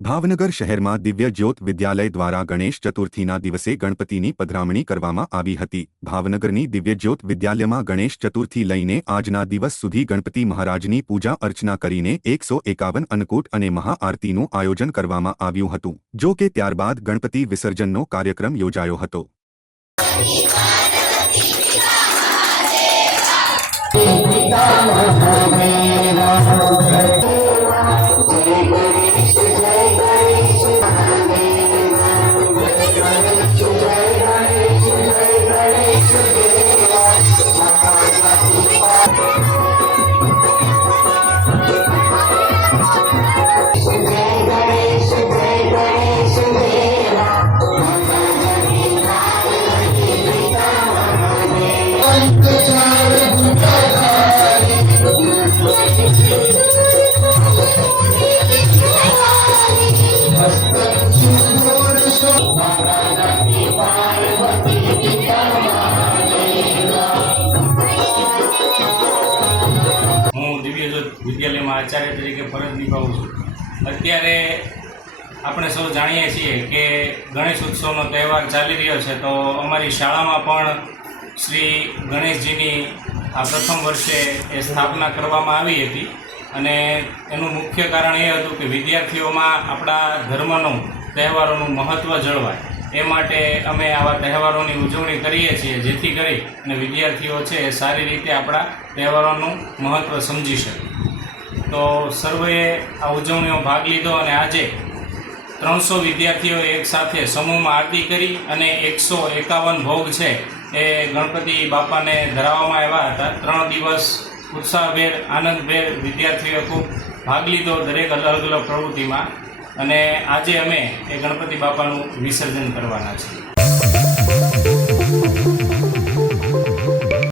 ભાવનગર શહેરમાં દિવ્ય જ્યોત વિદ્યાલય દ્વારા ગણેશ ચતુર્થીના દિવસે ગણપતિની પધરામણી કરવામાં આવી હતી। ભાવનગરની દિવ્ય જ્યોત વિદ્યાલયમાં ગણેશ ચતુર્થી લઈને આજના દિવસ સુધી ગણપતિ મહારાજની પૂજા અર્ચના કરીને 151 અન્નકૂટ અને મહાઆરતીનું આયોજન કરવામાં આવ્યું હતું। જો કે ત્યારબાદ ગણપતિ વિસર્જનનો કાર્યક્રમ યોજાયો હતો। હું દિવ્ય જ્યોત વિદ્યાલયમાં આચાર્ય તરીકે ફરજ નિભાવું છું। અત્યારે આપણે સૌ જાણીએ છીએ કે ગણેશ ઉત્સવનો તહેવાર ચાલી રહ્યો છે, તો અમારી શાળામાં પણ શ્રી ગણેશજીની આ પ્રથમ વર્ષે એ સ્થાપના કરવામાં આવી હતી અને એનું મુખ્ય કારણ એ હતું કે વિદ્યાર્થીઓમાં આપણા ધર્મનું તહેવારોનું મહત્ત્વ જળવાય એ માટે અમે આવા તહેવારોની ઉજવણી કરીએ છીએ, જેથી કરી અને વિદ્યાર્થીઓ છે એ સારી રીતે આપણા તહેવારોનું મહત્ત્વ સમજી શકે। તો સર્વેએ આ ઉજવણીમાં ભાગ લીધો અને આજે 300 વિદ્યાર્થીઓ એકસાથે સમૂહમાં આરતી કરી અને 151 ભોગ છે એ ગણપતિ બાપાને ધરાવવામાં આવ્યા હતા। 3 દિવસ ઉત્સાહભેર આનંદભેર વિદ્યાર્થીઓએ ખૂબ ભાગ લીધો દરેક અલગ અલગ પ્રવૃત્તિમાં અને આજે અમે એ ગણપતિ બાપાનું વિસર્જન કરવાના છીએ।